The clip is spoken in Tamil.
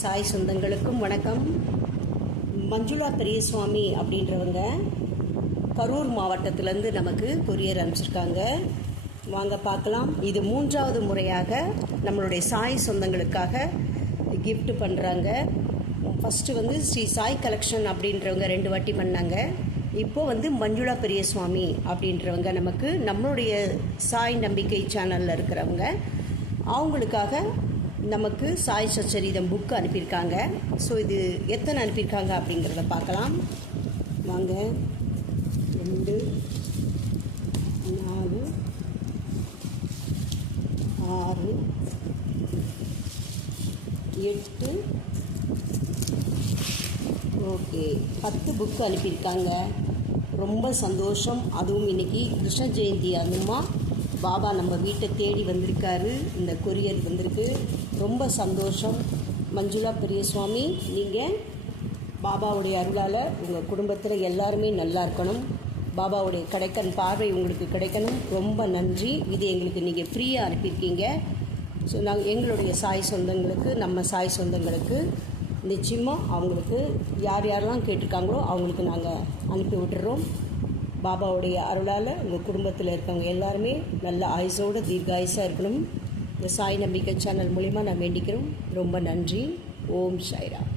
சாய் சொந்தங்களுக்கும் வணக்கம். மஞ்சுளா பெரியசுவாமி அப்படின்றவங்க கரூர் மாவட்டத்திலேருந்து நமக்கு கொரியர் அனுப்பிச்சிருக்காங்க. வாங்க பார்க்கலாம். இது 3வது முறையாக நம்மளுடைய சாய் சொந்தங்களுக்காக கிஃப்ட் பண்ணுறாங்க. ஃபஸ்ட்டு ஸ்ரீ சாய் கலெக்ஷன் அப்படின்றவங்க 2 வாட்டி பண்ணாங்க. இப்போது மஞ்சுளா பெரியசுவாமி அப்படின்றவங்க நமக்கு நம்மளுடைய சாய் நம்பிக்கை சேனலில் இருக்கிறவங்க அவங்களுக்காக நமக்கு சாய் சச்சரிதம் புக்கு அனுப்பியிருக்காங்க. ஸோ இது எத்தனை அனுப்பியிருக்காங்க அப்படிங்கிறத பார்க்கலாம் வாங்க. 2 4 6 8 ஓகே 10 புக்கு அனுப்பியிருக்காங்க. ரொம்ப சந்தோஷம். அதுவும் இன்றைக்கி கிருஷ்ண ஜெயந்தி அதுமா பாபா நம்ம வீட்டை தேடி வந்திருக்காரு. இந்த கொரியர் வந்திருக்கு. ரொம்ப சந்தோஷம். மஞ்சுளா பெரியசுவாமி, நீங்கள் பாபாவுடைய அருளால் உங்கள் குடும்பத்தில் எல்லாருமே நல்லா இருக்கணும். பாபாவுடைய கிடைக்கன் பார்வை உங்களுக்கு கிடைக்கணும். ரொம்ப நன்றி. இது எங்களுக்கு நீங்கள் ஃப்ரீயாக அனுப்பியிருக்கீங்க. ஸோ நாங்கள் எங்களுடைய சாய் சொந்தங்களுக்கு, நம்ம சாய் சொந்தங்களுக்கு நிச்சயமாக அவங்களுக்கு யார் யாரெல்லாம் கேட்டிருக்காங்களோ அவங்களுக்கு நாங்கள் அனுப்பி விட்டுறோம். பாபாவுடைய அருளால் உங்கள் குடும்பத்தில் இருக்கவங்க எல்லாருமே நல்ல ஆயுசோடு தீர்காயுசாக இருக்கணும். இந்த சாய் நம்பிக்கை சேனல் மூலிமா நான் வேண்டிக்கிறோம். ரொம்ப நன்றி. ஓம் சாய்ராம்.